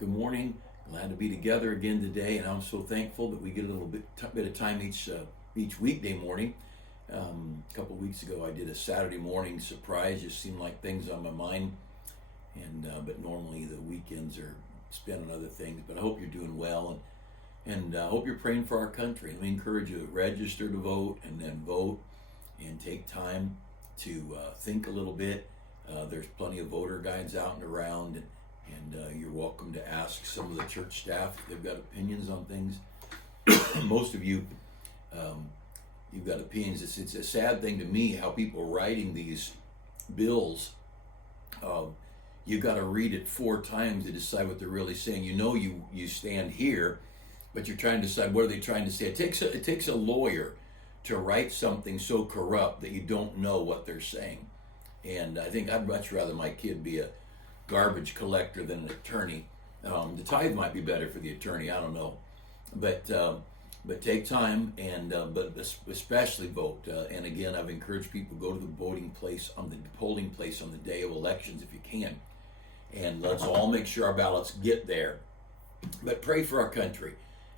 Good morning. Glad to be together again today, and I'm so thankful that we get a little bit of time each weekday morning. A couple of weeks ago, I did a Saturday morning surprise. Just seemed like things on my mind, and but normally the weekends are spent on other things. But I hope you're doing well, and I hope you're praying for our country. Let me encourage you to register to vote, and then vote, and take time to think a little bit. There's plenty of voter guides out and around, and you're welcome to ask some of the church staff if they've got opinions on things. Most of you, you've got opinions. It's a sad thing to me how people are writing these bills. You've got to read it 4 times to decide what they're really saying. You know you stand here, but you're trying to decide what are they trying to say. It takes a lawyer to write something so corrupt that you don't know what they're saying. And I think I'd much rather my kid be a garbage collector than an attorney. The tithe might be better for the attorney, I don't know, but take time but especially vote. And again, I've encouraged people to go to the polling place on the day of elections if you can, and let's all make sure our ballots get there. But pray for our country,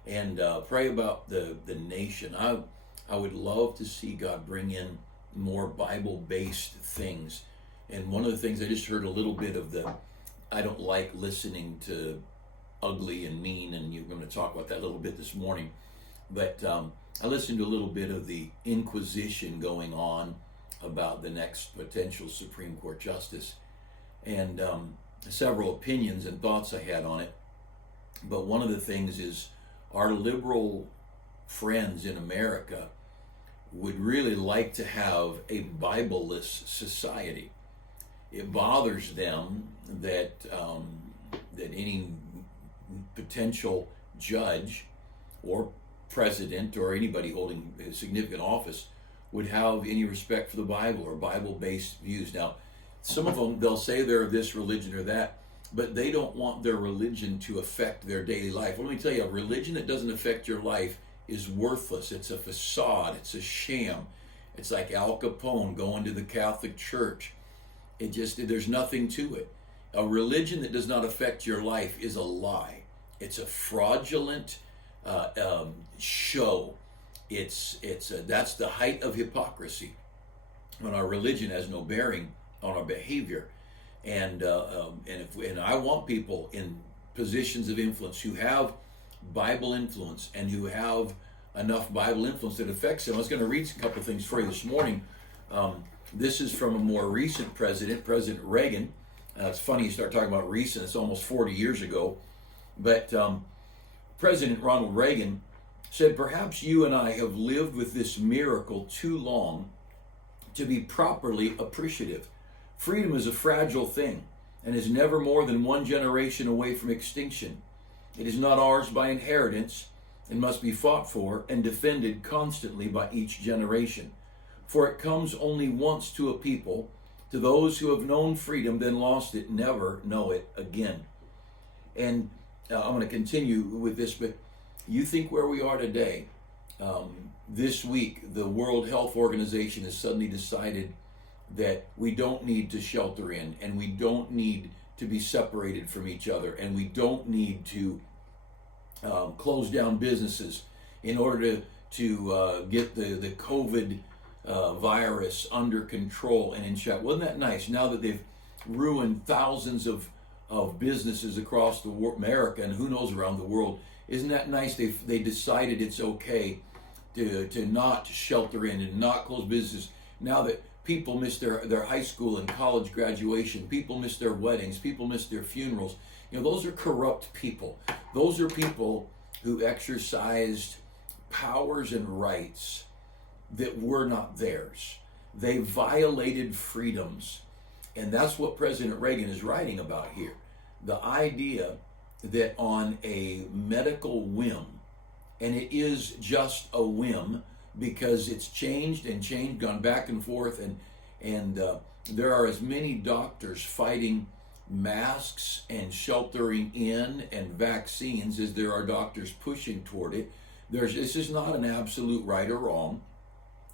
and pray about the nation. I would love to see God bring in more Bible-based things. And one of the things I just heard a little bit of I don't like listening to ugly and mean, and you're going to talk about that a little bit this morning. But I listened to a little bit of the inquisition going on about the next potential Supreme Court justice, and several opinions and thoughts I had on it. But one of the things is our liberal friends in America would really like to have a Bible-less society. It bothers them that any potential judge or president or anybody holding a significant office would have any respect for the Bible or Bible-based views. Now, some of them, they'll say they're this religion or that, but they don't want their religion to affect their daily life. Well, let me tell you, a religion that doesn't affect your life is worthless. It's a facade. It's a sham. It's like Al Capone going to the Catholic Church. There's nothing to it. A religion that does not affect your life is a lie. It's a fraudulent show. That's the height of hypocrisy when our religion has no bearing on our behavior. And I want people in positions of influence who have Bible influence and who have enough Bible influence that affects them. I was going to read a couple of things for you this morning. This is from a more recent president, President Reagan. It's funny you start talking about recent, it's almost 40 years ago. But President Ronald Reagan said, "Perhaps you and I have lived with this miracle too long to be properly appreciative. Freedom is a fragile thing and is never more than one generation away from extinction. It is not ours by inheritance and must be fought for and defended constantly by each generation. For it comes only once to a people. To those who have known freedom, then lost it, never know it again." And I'm going to continue with this, but you think where we are today. This week, the World Health Organization has suddenly decided that we don't need to shelter in, and we don't need to be separated from each other, and we don't need to close down businesses in order to get the COVID virus under control and in check. Wasn't that nice? Now that they've ruined thousands of businesses across America and who knows around the world, isn't that nice? They decided it's okay to not shelter in and not close businesses. Now that people miss their high school and college graduation, people miss their weddings, people miss their funerals. Those are corrupt people. Those are people who exercised powers and rights that were not theirs. They violated freedoms. And that's what President Reagan is writing about here. The idea that on a medical whim, and it is just a whim because it's changed, gone back and forth, and there are as many doctors fighting masks and sheltering in and vaccines as there are doctors pushing toward it. This is not an absolute right or wrong.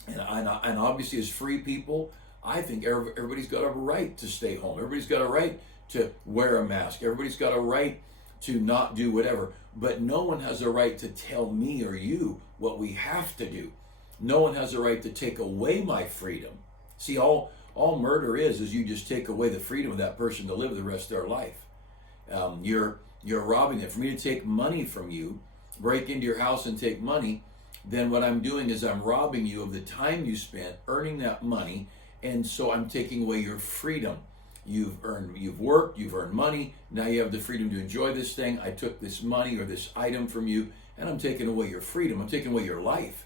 And obviously, as free people, I think everybody's got a right to stay home. Everybody's got a right to wear a mask. Everybody's got a right to not do whatever. But no one has a right to tell me or you what we have to do. No one has a right to take away my freedom. See, all murder is you just take away the freedom of that person to live the rest of their life. You're robbing it. For me to take money from you, break into your house and take money, then what I'm doing is I'm robbing you of the time you spent earning that money, and so I'm taking away your freedom. You've worked, you've earned money, now you have the freedom to enjoy this thing. I took this money or this item from you, and I'm taking away your freedom. I'm taking away your life.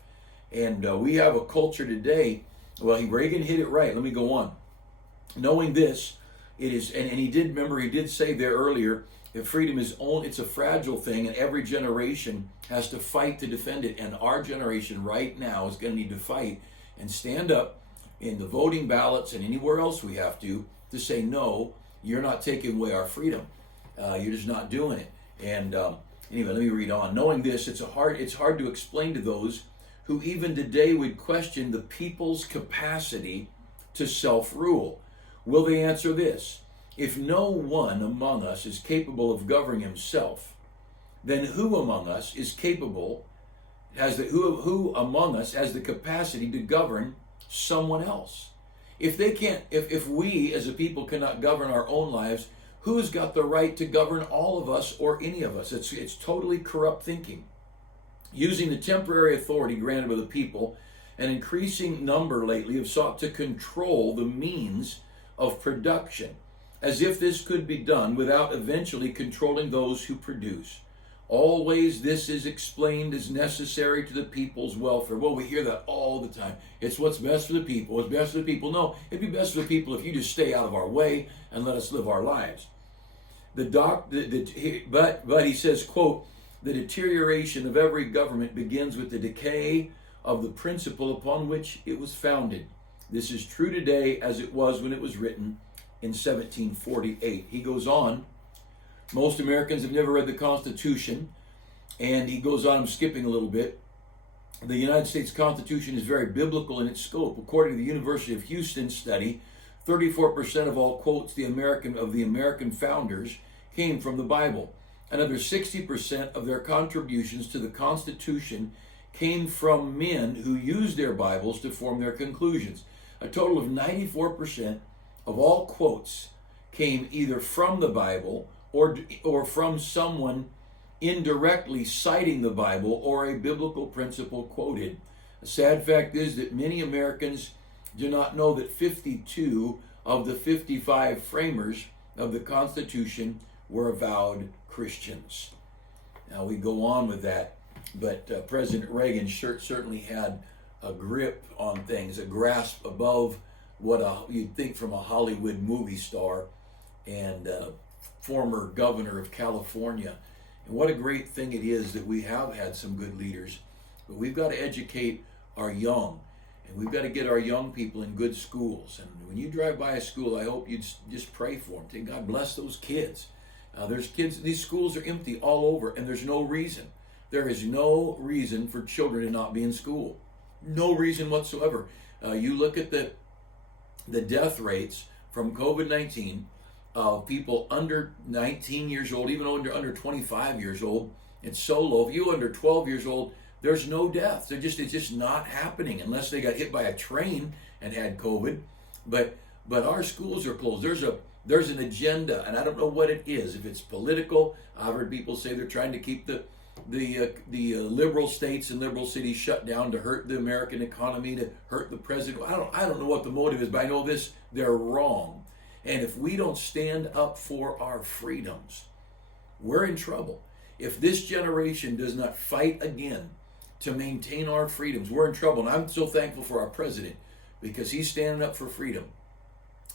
And we have a culture today, well, Reagan hit it right. Let me go on. Knowing this, it is, and he did say there earlier, that freedom is only, it's a fragile thing, and every generation has to fight to defend it. And our generation right now is going to need to fight and stand up in the voting ballots and anywhere else we have to say, no, you're not taking away our freedom. You're just not doing it. And anyway, let me read on. Knowing this, it's hard to explain to those who even today would question the people's capacity to self-rule. Will they answer this? If no one among us is capable of governing himself, then who among us is capable, who among us has the capacity to govern someone else? If they can't, if we as a people cannot govern our own lives, who's got the right to govern all of us or any of us? It's totally corrupt thinking. Using the temporary authority granted by the people, an increasing number lately have sought to control the means of production, as if this could be done without eventually controlling those who produce. Always this is explained as necessary to the people's welfare. Well, we hear that all the time. It's what's best for the people. What's best for the people. No, it'd be best for the people if you just stay out of our way and let us live our lives. But he says, quote, the deterioration of every government begins with the decay of the principle upon which it was founded. This is true today as it was when it was written in 1748. He goes on. Most Americans have never read the Constitution, and he goes on, I'm skipping a little bit. The United States Constitution is very biblical in its scope. According to the University of Houston study, 34% of all quotes of the American founders came from the Bible. Another 60% of their contributions to the Constitution came from men who used their Bibles to form their conclusions. A total of 94% of all quotes came either from the Bible or from someone indirectly citing the Bible or a biblical principle quoted. A sad fact is that many Americans do not know that 52 of the 55 framers of the Constitution were avowed Christians. Now we go on with that, but President Reagan certainly had a grip on things, a grasp above what you'd think from a Hollywood movie star, and former governor of California. And what a great thing it is that we have had some good leaders, but we've got to educate our young, and we've got to get our young people in good schools. And when you drive by a school, I hope you just pray for them. Say, God bless those kids. There's kids, these schools are empty all over, and there's no reason. There is no reason for children to not be in school. No reason whatsoever. You look at the death rates from COVID-19 of people under 19 years old, even under 25 years old. It's so low. If you're under 12 years old, there's no deaths. It's just not happening unless they got hit by a train and had COVID. But our schools are closed. There's an agenda, and I don't know what it is. If it's political, I've heard people say they're trying to keep the liberal states and liberal cities shut down to hurt the American economy, to hurt the president. I don't know what the motive is, but I know this: they're wrong. And if we don't stand up for our freedoms, we're in trouble. If this generation does not fight again to maintain our freedoms, we're in trouble. And I'm so thankful for our president, because he's standing up for freedom.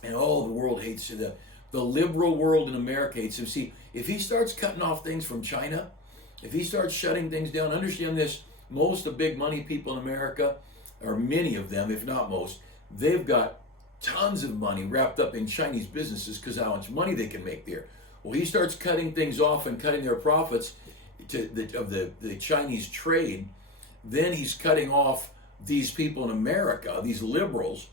And all the world hates it. The liberal world in America hates him. See, if he starts cutting off things from China, if he starts shutting things down, understand this: most of the big money people in America, or many of them, if not most, they've got tons of money wrapped up in Chinese businesses because of how much money they can make there. Well, he starts cutting things off and cutting their profits of the Chinese trade, then he's cutting off these people in America, these liberals,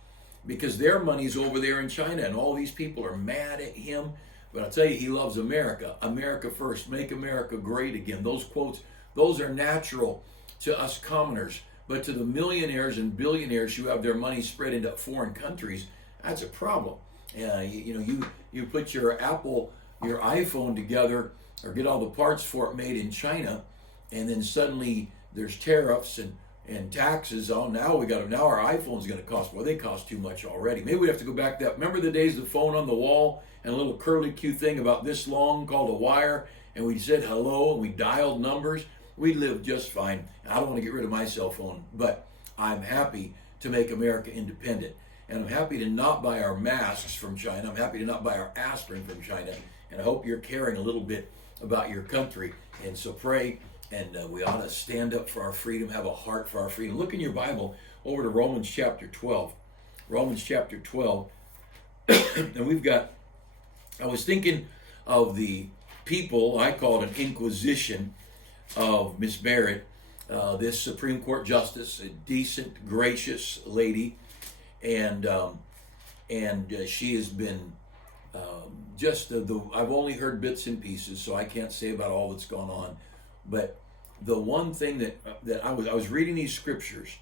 because their money's over there in China, and all these people are mad at him. But I'll tell you, he loves America. America first. Make America great again. Those quotes, those are natural to us commoners. But to the millionaires and billionaires who have their money spread into foreign countries, that's a problem. You put your iPhone together or get all the parts for it made in China, and then suddenly there's tariffs and taxes. Oh, now our iPhone's going to cost. Well, they cost too much already. Maybe we have to go back to that. Remember the days of the phone on the wall and a little curly Q thing about this long called a wire, and we said hello and we dialed numbers. We lived just fine. I don't want to get rid of my cell phone, but I'm happy to make America independent. And I'm happy to not buy our masks from China. I'm happy to not buy our aspirin from China. And I hope you're caring a little bit about your country. And so pray, and we ought to stand up for our freedom, have a heart for our freedom. Look in your Bible over to Romans chapter 12. Romans chapter 12. And I was thinking of the people, I call it an inquisition of Miss Barrett, this Supreme Court Justice, a decent, gracious lady, and she has been I've only heard bits and pieces, so I can't say about all that's gone on. But the one thing that I was reading these scriptures,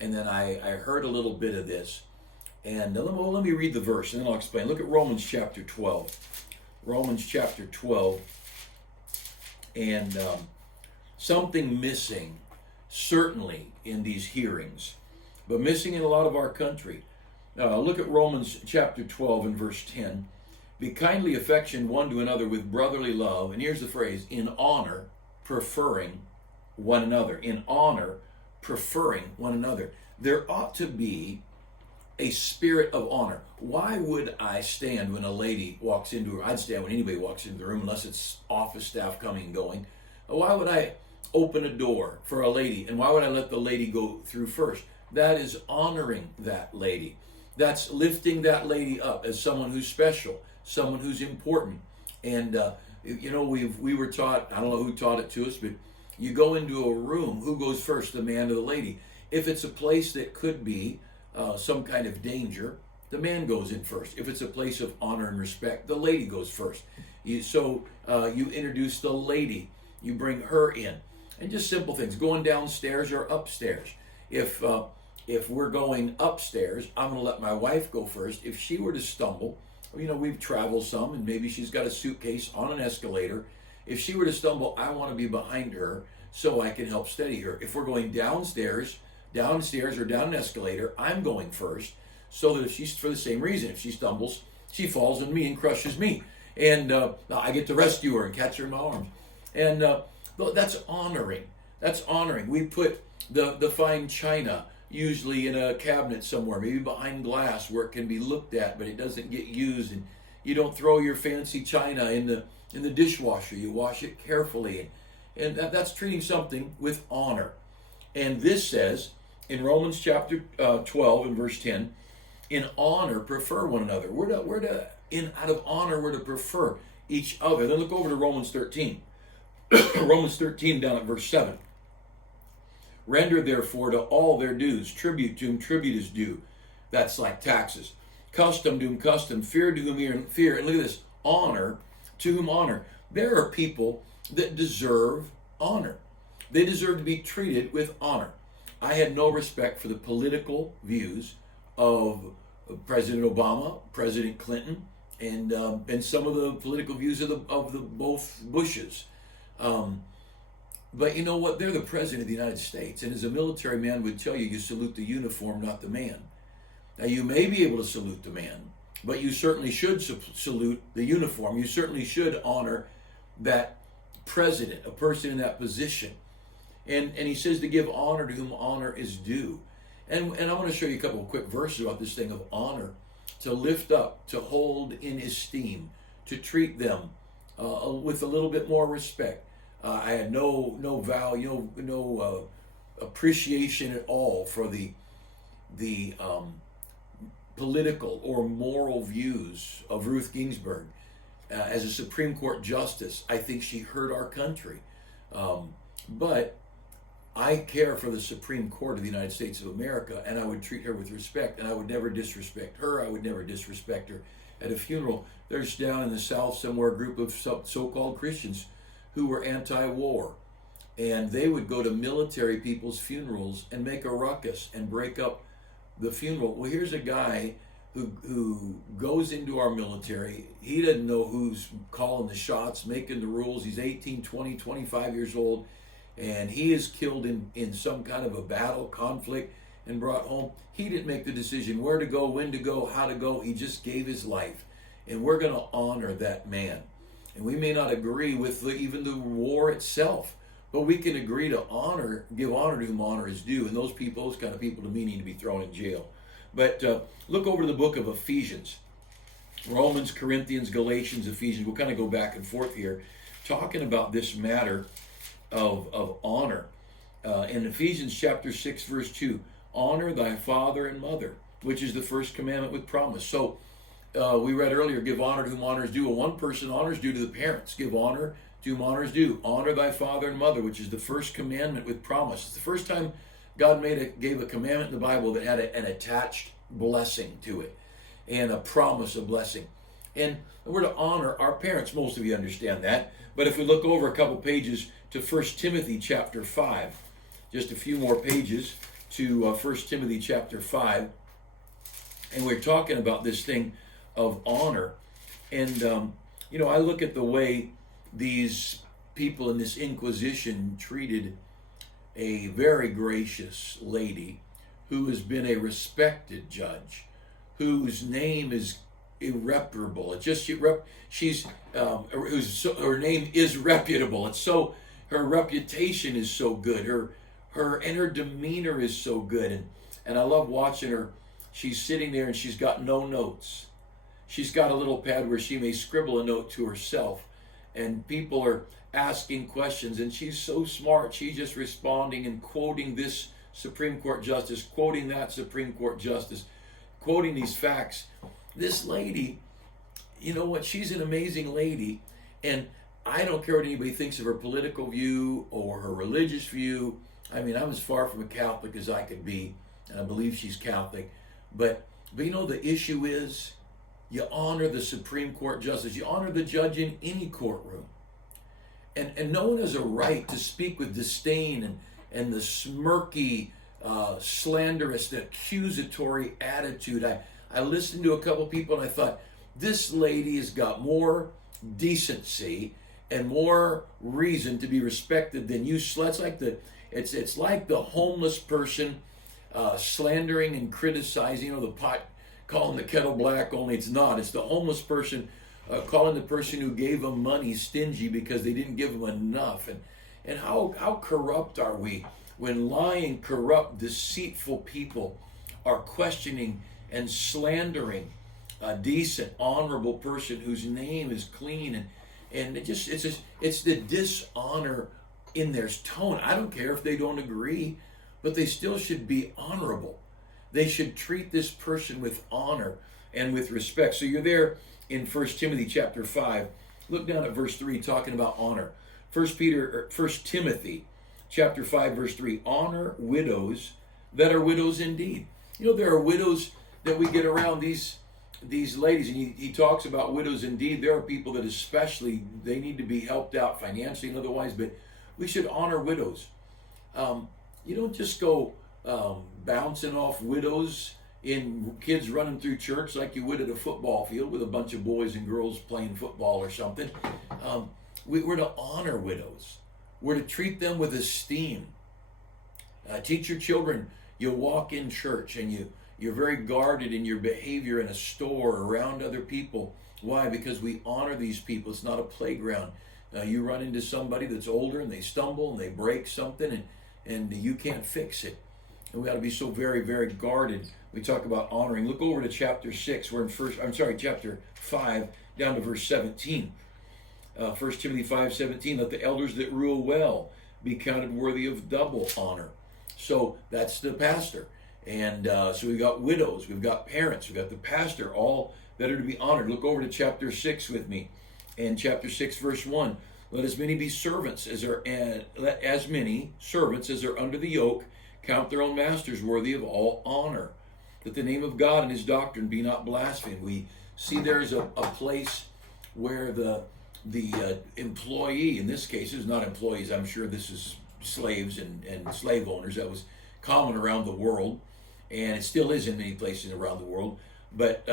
and then I heard a little bit of this, and let me read the verse, and then I'll explain. Look at Romans chapter 12. Romans chapter 12, and something missing, certainly in these hearings, but missing in a lot of our country. Look at Romans chapter 12 and verse 10. Be kindly affectioned one to another with brotherly love, and here's the phrase, in honor, preferring one another. In honor, preferring one another. There ought to be a spirit of honor. Why would I stand when a lady walks into her? I'd stand when anybody walks into the room, unless it's office staff coming and going. Why would I open a door for a lady, and why would I let the lady go through first? That is honoring that lady. That's lifting that lady up as someone who's special, someone who's important. And we were taught, I don't know who taught it to us, but you go into a room, who goes first, the man or the lady? If it's a place that could be some kind of danger, the man goes in first. If it's a place of honor and respect, the lady goes first. You introduce the lady, you bring her in. And just simple things, going downstairs or upstairs. If we're going upstairs, I'm going to let my wife go first. If she were to stumble, we've traveled some, and maybe she's got a suitcase on an escalator. If she were to stumble, I want to be behind her so I can help steady her. If we're going downstairs or down an escalator, I'm going first, so that if she's, for the same reason, if she stumbles, she falls on me and crushes me. And I get to rescue her and catch her in my arms. And that's honoring. That's honoring. We put the fine china usually in a cabinet somewhere, maybe behind glass where it can be looked at, but it doesn't get used. And you don't throw your fancy china in the dishwasher. You wash it carefully. And that's treating something with honor. And this says in Romans chapter 12 and verse 10, in honor, prefer one another. Out of honor, we're to prefer each other. Then look over to Romans 13. Romans 13 down at verse 7. Render therefore to all their dues, tribute to whom tribute is due. That's like taxes. Custom to whom custom, fear to whom fear. And look at this, honor to whom honor. There are people that deserve honor. They deserve to be treated with honor. I had no respect for the political views of President Obama, President Clinton, and some of the political views of the both Bushes. But you know what? They're the president of the United States, and as a military man would tell you, you salute the uniform, not the man. Now, you may be able to salute the man, but you certainly should salute the uniform. You certainly should honor that president, a person in that position. And he says to give honor to whom honor is due. And I want to show you a couple of quick verses about this thing of honor. To lift up, to hold in esteem, to treat them with a little bit more respect. I had no value, no appreciation at all for the political or moral views of Ruth Ginsburg. As a Supreme Court justice, I think she hurt our country. But I care for the Supreme Court of the United States of America, and I would treat her with respect, and I would never disrespect her. I would never disrespect her. at a funeral. There's down in the South somewhere a group of so-called Christians who were anti-war. And they would go to military people's funerals and make a ruckus and break up the funeral. Well, here's a guy who goes into our military. He doesn't know who's calling the shots, making the rules. He's 18, 20, 25 years old, and he is killed in some kind of a battle, conflict, and brought home. He didn't make the decision where to go, when to go, how to go. He just gave his life. And we're going to honor that man. And we may not agree with even the war itself, but we can agree to give honor to whom honor is due. And those kind of people to me need to be thrown in jail. But look over to the book of Ephesians. Romans, Corinthians, Galatians, Ephesians. We'll kind of go back and forth here, talking about this matter of honor. In Ephesians chapter 6, verse 2, honor thy father and mother, which is the first commandment with promise. So we read earlier, give honor to whom honor is due. Well, one person honor is due to the parents. Give honor to whom honor is due. Honor thy father and mother, which is the first commandment with promise. It's the first time God gave a commandment in the Bible that had an attached blessing to it and a promise of blessing. And we're to honor our parents. Most of you understand that. But if we look over a couple pages to 1 Timothy chapter 5, just a few more pages to 1 Timothy chapter 5, and we're talking about this thing of honor. And, I look at the way these people in this Inquisition treated a very gracious lady who has been a respected judge, whose name is irreparable. It's just her name is reputable. It's so, her reputation is so good. Her demeanor is so good, and I love watching her. She's sitting there and she's got no notes. She's got a little pad where she may scribble a note to herself, and people are asking questions, and she's so smart. She's just responding and quoting this Supreme Court justice, quoting that Supreme Court justice, quoting these facts. This lady, you know what? She's an amazing lady, and I don't care what anybody thinks of her political view or her religious view. I mean, I'm as far from a Catholic as I could be, and I believe she's Catholic. But the issue is, you honor the Supreme Court justice. You honor the judge in any courtroom. And no one has a right to speak with disdain and the smirky, slanderous, accusatory attitude. I listened to a couple people and I thought, this lady has got more decency and more reason to be respected than you. It's like the homeless person slandering and criticizing, the pot calling the kettle black, only it's not. It's the homeless person calling the person who gave them money stingy because they didn't give them enough. And how corrupt are we when lying, corrupt, deceitful people are questioning and slandering a decent, honorable person whose name is clean, and it's the dishonor in their tone. I don't care if they don't agree, but they still should be honorable. They should treat this person with honor and with respect. So you're there in 1 Timothy chapter 5. Look down at verse 3, talking about honor. 1 Timothy chapter 5, verse 3. Honor widows that are widows indeed. There are widows that we get around, these ladies, and he talks about widows indeed. There are people that especially, they need to be helped out financially and otherwise, but we should honor widows. You don't just go bouncing off widows in kids running through church like you would at a football field with a bunch of boys and girls playing football or something. We're to honor widows. We're to treat them with esteem. Teach your children. You walk in church and you're very guarded in your behavior in a store around other people. Why? Because we honor these people. It's not a playground. You run into somebody that's older and they stumble and they break something and you can't fix it. And we ought to be so very, very guarded. We talk about honoring. Look over to chapter 6. We're in chapter 5, down to verse 17. 1 Timothy 5:17. Let the elders that rule well be counted worthy of double honor. So that's the pastor. And so we've got widows, we've got parents, we've got the pastor, all that are to be honored. Look over to chapter 6 with me. And chapter 6, verse 1. Let as many servants as are under the yoke count their own masters worthy of all honor, that the name of God and his doctrine be not blasphemed. We See, there's a place where the employee, in this case, is not employees. I'm sure this is slaves and slave owners. That was common around the world, and it still is in many places around the world. But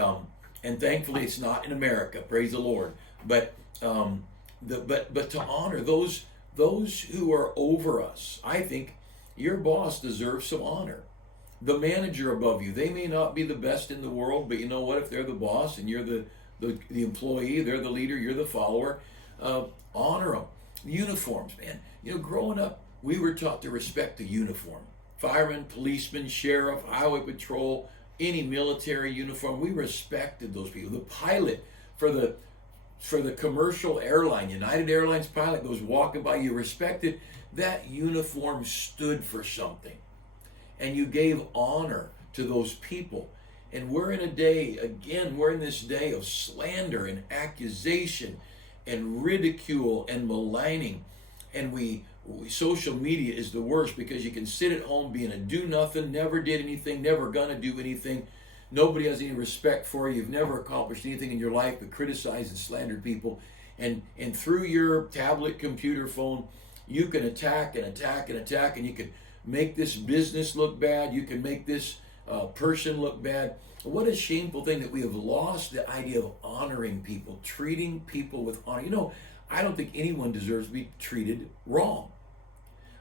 and thankfully, it's not in America. Praise the Lord. But but to honor those who are over us, I think your boss deserves some honor. The manager above you, they may not be the best in the world, but you know what? If they're the boss and you're the employee, they're the leader, you're the follower, honor them. Uniforms, man. You know, growing up, we were taught to respect the uniform. Fireman, policeman, sheriff, highway patrol, any military uniform, we respected those people. The pilot for the commercial airline, United Airlines pilot goes walking by, you respected. That uniform stood for something. And you gave honor to those people. And we're in a day, again, we're in this day of slander and accusation and ridicule and maligning. And social media is the worst, because you can sit at home being a do-nothing, never did anything, never gonna do anything. Nobody has any respect for you. You've never accomplished anything in your life but criticize and slander people. And through your tablet, computer, phone, you can attack and attack and attack, and you can make this business look bad. You can make this person look bad. What a shameful thing that we have lost the idea of honoring people, treating people with honor. You know, I don't think anyone deserves to be treated wrong.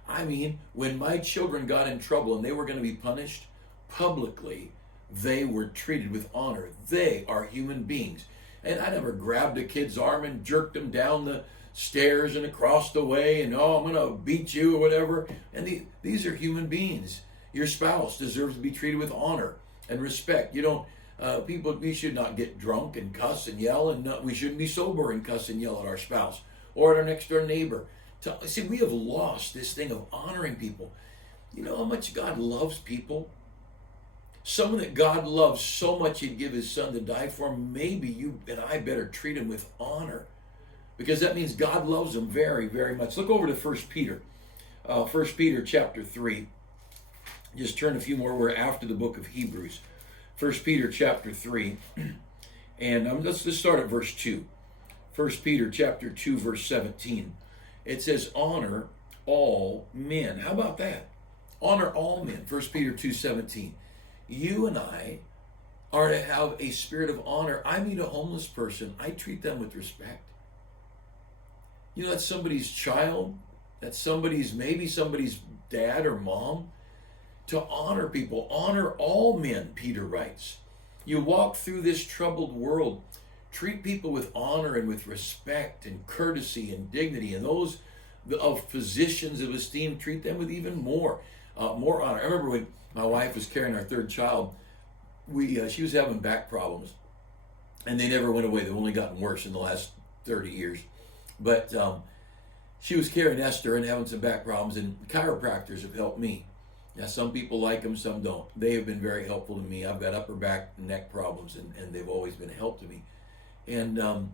I mean, when my children got in trouble and they were going to be punished publicly, they were treated with honor. They are human beings. And I never grabbed a kid's arm and jerked him down the stairs and across the way and, oh, I'm going to beat you or whatever. And these are human beings. Your spouse deserves to be treated with honor and respect. You don't, we should not get drunk and cuss and yell, and we shouldn't be sober and cuss and yell at our spouse or at our next door neighbor. See, we have lost this thing of honoring people. You know how much God loves people? Someone that God loves so much he'd give his son to die for, maybe you and I better treat him with honor, because that means God loves him very, very much. Look over to 1 Peter. 1 Peter chapter 3. Just turn a few more. We're after the book of Hebrews. 1 Peter chapter 3. And let's just start at verse 2. 1 Peter chapter 2, verse 17. It says, honor all men. How about that? Honor all men. 1 Peter 2:17. You and I are to have a spirit of honor. I meet a homeless person, I treat them with respect. You know, that's somebody's child. That's maybe somebody's dad or mom. To honor people. Honor all men, Peter writes. You walk through this troubled world. Treat people with honor and with respect and courtesy and dignity. And those of positions of esteem, treat them with even more honor. I remember when my wife was carrying our third child, she was having back problems. And they never went away. They've only gotten worse in the last 30 years. But she was carrying Esther and having some back problems. And chiropractors have helped me. Now, some people like them, some don't. They have been very helpful to me. I've got upper back and neck problems, and they've always been a help to me. And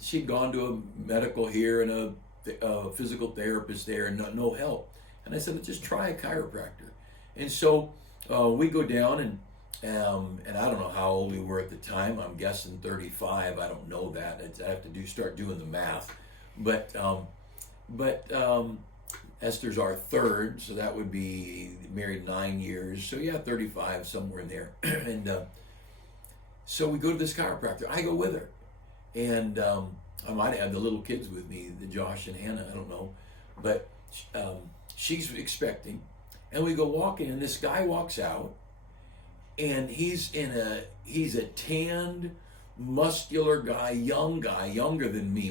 she'd gone to a medical here and a physical therapist there, and no help. And I said, just try a chiropractor. And so we go down, and I don't know how old we were at the time. I'm guessing 35. I don't know that. I have to start doing the math. But Esther's our third, so that would be married 9 years. So yeah, 35, somewhere in there. And so we go to this chiropractor. I go with her. And I might have the little kids with me, the Josh and Hannah, I don't know. But she's expecting. And we go walking, and this guy walks out. And he's a tanned, muscular guy, younger than me,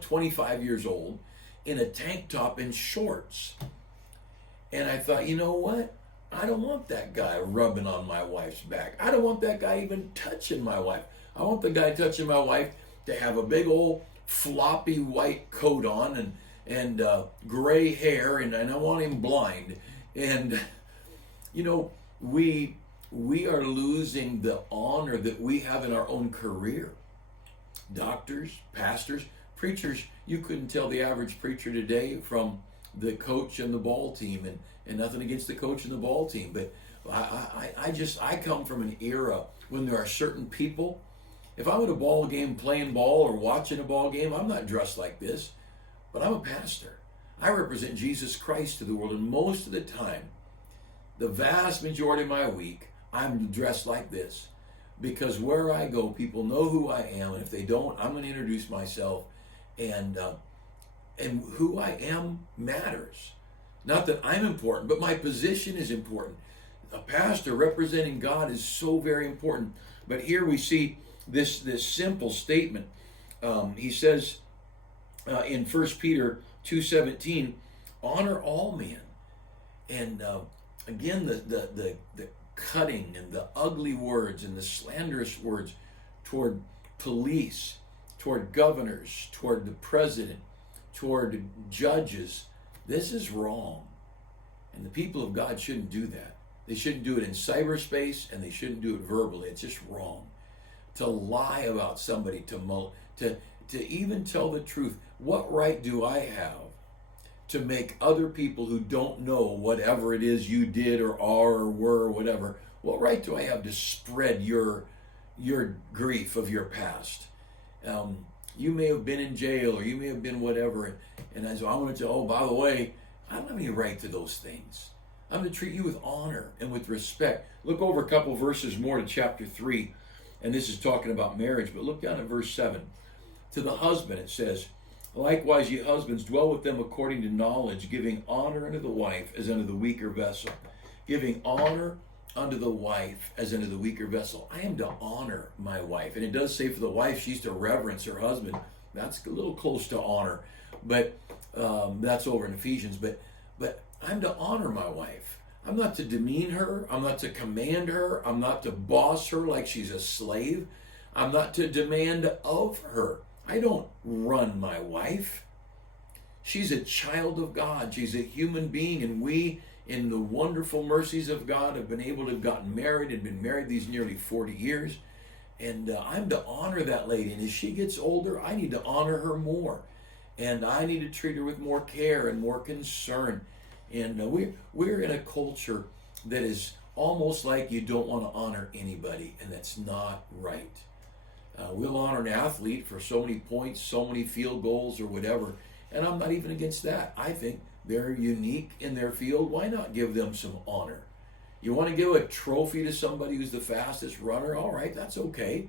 25 years old, in a tank top and shorts. And I thought, you know what? I don't want that guy rubbing on my wife's back. I don't want that guy even touching my wife. I want the guy touching my wife to have a big old floppy white coat on and gray hair, and I want him blind. And, you know, we are losing the honor that we have in our own career. Doctors, pastors, preachers, you couldn't tell the average preacher today from the coach and the ball team, and nothing against the coach and the ball team, but I come from an era when there are certain people If I'm at a ball game playing ball or watching a ball game, I'm not dressed like this, but I'm a pastor. I represent Jesus Christ to the world, and most of the time, the vast majority of my week, I'm dressed like this. Because where I go, people know who I am, and if they don't, I'm going to introduce myself, and who I am matters. Not that I'm important, but my position is important. A pastor representing God is so very important. But here we see this simple statement. He says in 1 Peter 2:17, honor all men. And again, the cutting and the ugly words and the slanderous words toward police, toward governors, toward the president, toward judges, this is wrong. And the people of God shouldn't do that. They shouldn't do it in cyberspace, and they shouldn't do it verbally. It's just wrong. To lie about somebody, to even tell the truth. What right do I have to make other people who don't know whatever it is you did or are or were or whatever, what right do I have to spread your grief of your past? You may have been in jail, or you may have been whatever, and I want to tell, oh, by the way, I don't have any right to those things. I'm going to treat you with honor and with respect. Look over a couple verses more to chapter 3, and this is talking about marriage, but look down at verse 7. To the husband it says, likewise, ye husbands, dwell with them according to knowledge, giving honor unto the wife as unto the weaker vessel. Giving honor unto the wife as unto the weaker vessel. I am to honor my wife. And it does say for the wife, she's to reverence her husband. That's a little close to honor, but that's over in Ephesians. But I'm to honor my wife. I'm not to demean her. I'm not to command her. I'm not to boss her like she's a slave. I'm not to demand of her. I don't run my wife. She's a child of God. She's a human being, and we, in the wonderful mercies of God, have been able to have gotten married and been married these nearly 40 years. And I'm to honor that lady. And as she gets older, I need to honor her more. And I need to treat her with more care and more concern. And we're in a culture that is almost like you don't want to honor anybody, and that's not right. We'll honor an athlete for so many points, so many field goals or whatever, and I'm not even against that. I think they're unique in their field. Why not give them some honor? You want to give a trophy to somebody who's the fastest runner? All right, that's okay.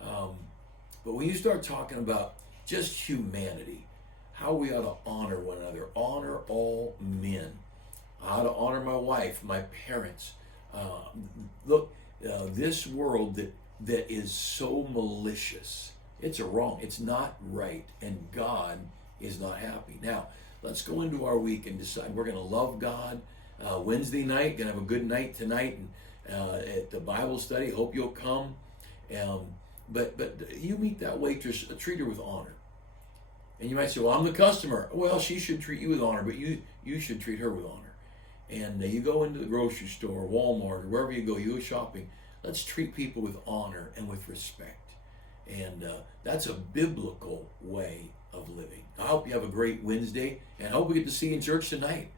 But when you start talking about just humanity, how we ought to honor one another, honor all men. I ought to honor my wife, my parents. This world that is so malicious, it's wrong. It's not right, and God is not happy. Now, let's go into our week and decide we're going to love God. Wednesday night, going to have a good night tonight and at the Bible study. Hope you'll come. But you meet that waitress, treat her with honor. And you might say, well, I'm the customer. Well, she should treat you with honor, but you should treat her with honor. And you go into the grocery store, Walmart, or wherever you go shopping. Let's treat people with honor and with respect. And that's a biblical way of living. I hope you have a great Wednesday, and I hope we get to see you in church tonight.